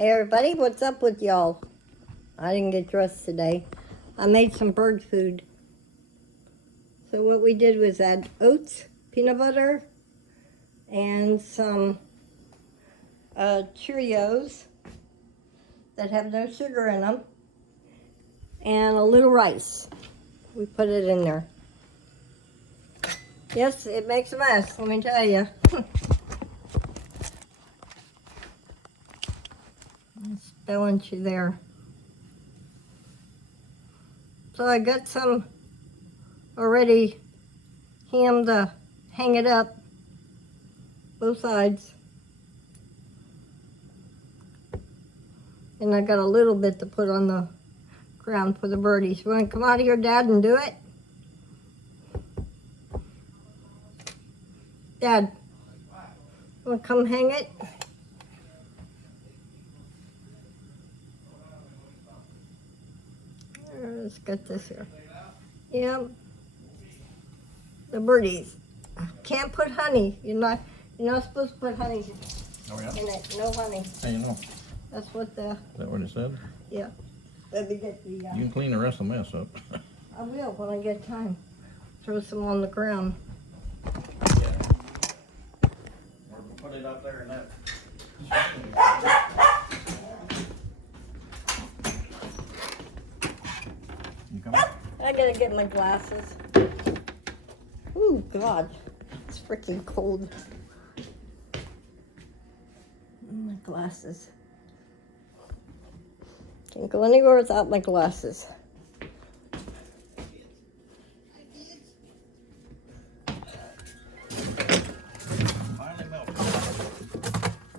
Hey everybody, what's up with y'all? I didn't get dressed today. I made some bird food. So what we did was add oats, peanut butter, and some Cheerios that have no sugar in them, and a little rice. We put it in there. Yes, it makes a mess, let me tell you. Spilling you there. So I got some already ham to hang it up, both sides. And I got a little bit to put on the ground for the birdies. You want to come out here, Dad, and do it? Dad, you want to come hang it? Let's get this here. Yeah, the birdies. Can't put honey. You're not supposed to put honey in it. No honey. How you know? That's what the. Is that what it said? Yeah. Let me get the. You can clean the rest of the mess up. I will when I get time. Throw some on the ground. Yeah. Or put it up there and that. You coming? I gotta get my glasses. Ooh, God, it's freaking cold. My glasses. Can't go anywhere without my glasses. Finally melted.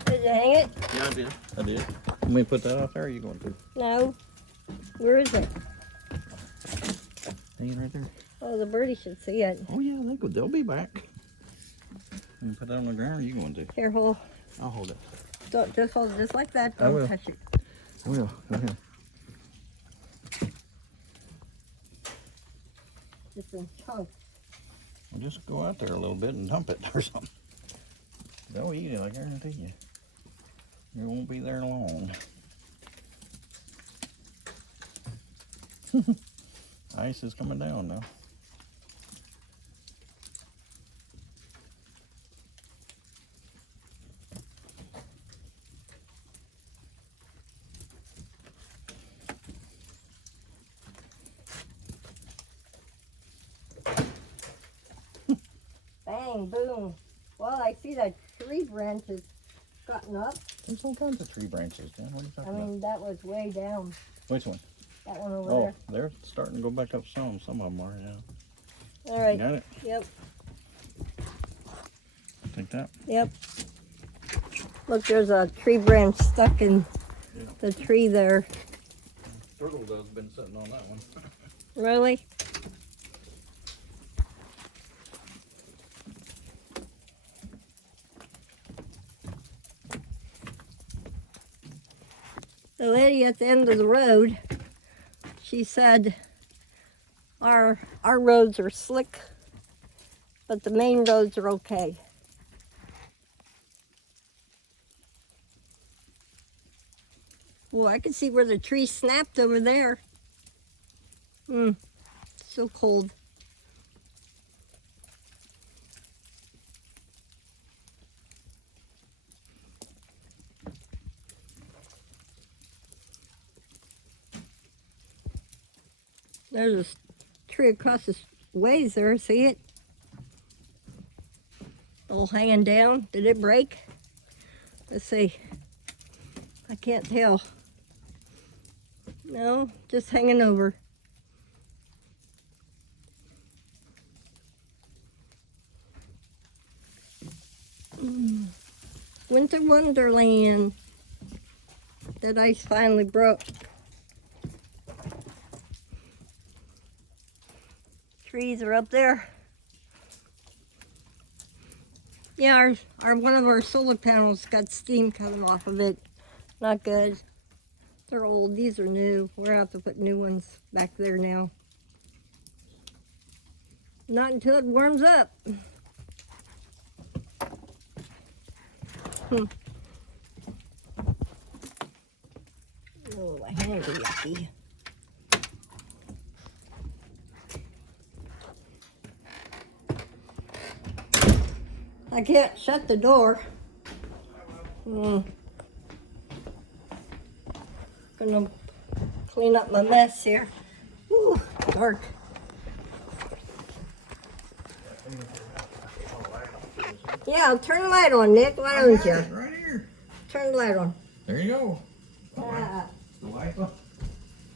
Did you hang it? Yeah, I did. I did. Want me to put that out there, or are you going to? No. Where is it? Hanging right there. Oh, the birdie should see it. Oh yeah, they'll be back. You put that on the ground, or are you going to? Here, hold. I'll hold it. Don't just hold it just like that. I Don't will. touch it. I will. Go ahead. It's in chunks. Well, just go out there a little bit and dump it or something. They'll eat it, I guarantee you. You won't be there long. Ice is coming down now. Bang, boom. Well, I see that tree branch has gotten up. There's all kinds of tree branches, Jen. What are you talking I mean, that was way down. about? Which one? That one over Oh, they're starting to go back up some. Some of them are, yeah. there. All right. Got it? Yep. Take that. Yep. Look, there's a tree branch stuck in the tree there. Turtle dove's been sitting on that one. Really? The lady at the end of the road, she said our roads are slick, but the main roads are okay. Well, I can see where the tree snapped over there. So cold. There's a tree across the ways there, see it? All hanging down. Did it break? Let's see. I can't tell. No, just hanging over. Winter Wonderland. That ice finally broke. Trees are up there. Yeah, our one of our solar panels got steam coming off of it. Not good. They're old. These are new. We're gonna have to put new ones back there now. Not until it warms up. Oh, my hands are yucky. I can't shut the door. Gonna clean up my mess here. Ooh, dark. Yeah, I'll turn the light on, Nick. Why don't you? Right here. Turn the light on. There you go. Ah, The light,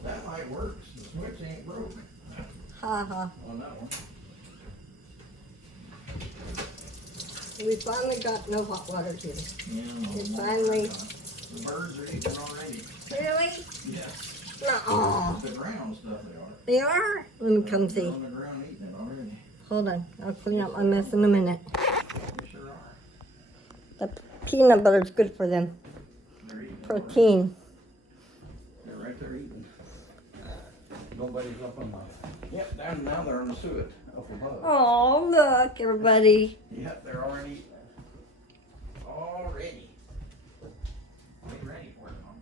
that light works. The switch ain't broke ha ha. on that one. We finally got no hot water here. Yeah, no, It finally. the birds are eating already. Really? Yes. No. The ground stuff they are. They are? Let me come They're see. on the ground eating it already. Hold on. I'll clean up my mess in a minute. They sure are. The peanut butter's good for them. They're eating it Protein. already. They're right there eating. Nobody's up on the. Yep, down now they're on the suet up above. Oh, look, everybody. Yep, they're already eating it. Already. Get ready for it, Mom.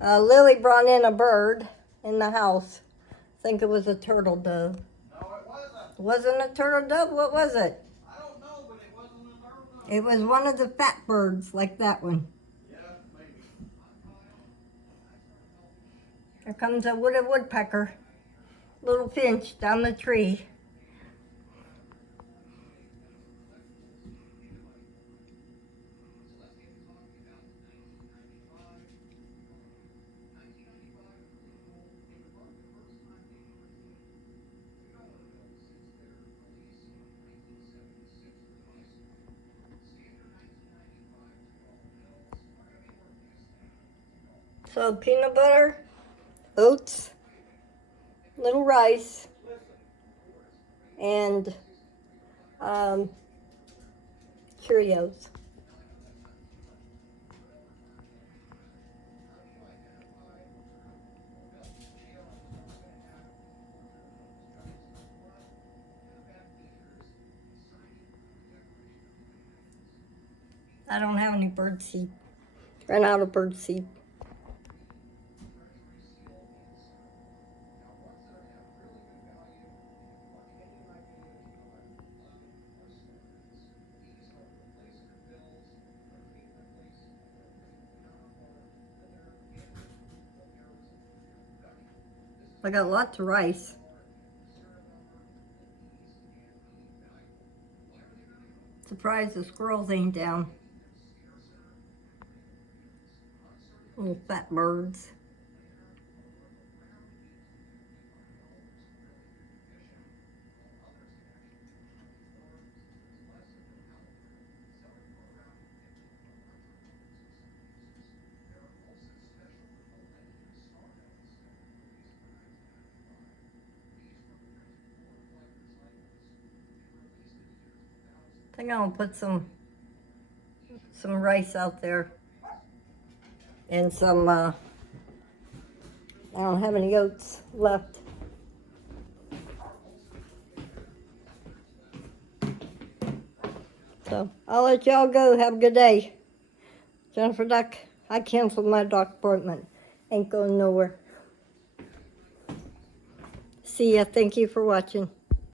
Lily brought in a bird in the house. I think it was a turtle dove. No, it wasn't. Wasn't a turtle dove? What was it? I don't know, but it wasn't a turtle dove. It was one of the fat birds, like that one. Yeah, maybe. Here comes a woodpecker. Little finch down the tree. So peanut butter, oats, little rice, and Cheerios. I don't have any bird seed. Ran out of bird seed. I got lots of rice. Surprised the squirrels ain't down. Little fat birds. I think I'm gonna put some rice out there and some I don't have any oats left. So I'll let y'all go. Have a good day. Jennifer Duck, I canceled my doc appointment. Ain't going nowhere. See ya. Thank you for watching.